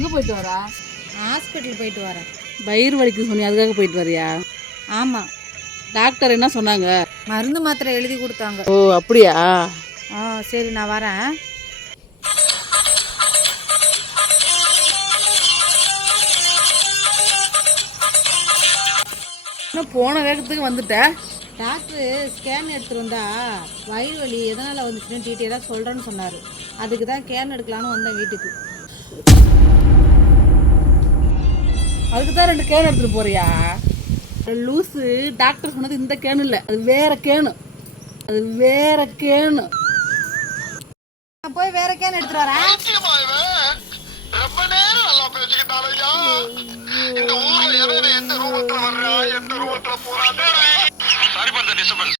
எங்கே போயிட்டு வரா? ஹாஸ்பிட்டல் போயிட்டு வரேன். வயிறு வலிக்கு சொன்னி அதுக்காக போயிட்டு வரியா? ஆமாம். டாக்டர் என்ன சொன்னாங்க? மருந்து மாத்திரை எழுதி கொடுத்தாங்க. ஓ அப்படியா? சரி நான் வரேன். இன்னும் போன வேகத்துக்கு வந்துட்டேன். டாக்டரு ஸ்கேன் எடுத்துகிட்டு வந்தா வயிறு வலி எதனால் வந்துச்சுன்னு டீட்டெயிலாக சொல்கிறேன்னு சொன்னார். அதுக்கு தான் ஸ்கேன் எடுக்கலான்னு வந்தேன் வீட்டுக்கு. அதுக்கு தான் 2 கேன் எடுத்துகிட்டு போறியா? லூஸு, டாக்டர் சொன்னது இந்த கேனு இல்லை, அது வேற கேனு. நான் போய் வேற கேன் எடுத்துகிட்டு வரேன். ரொம்ப நேரம் நல்லா பேசிக்கிட்டாலையா. இந்த ஊர்ல எந்த ரூபத்துல வர்றா, எந்த ரூபத்துல போறாங்க. Sorry for the disturbance.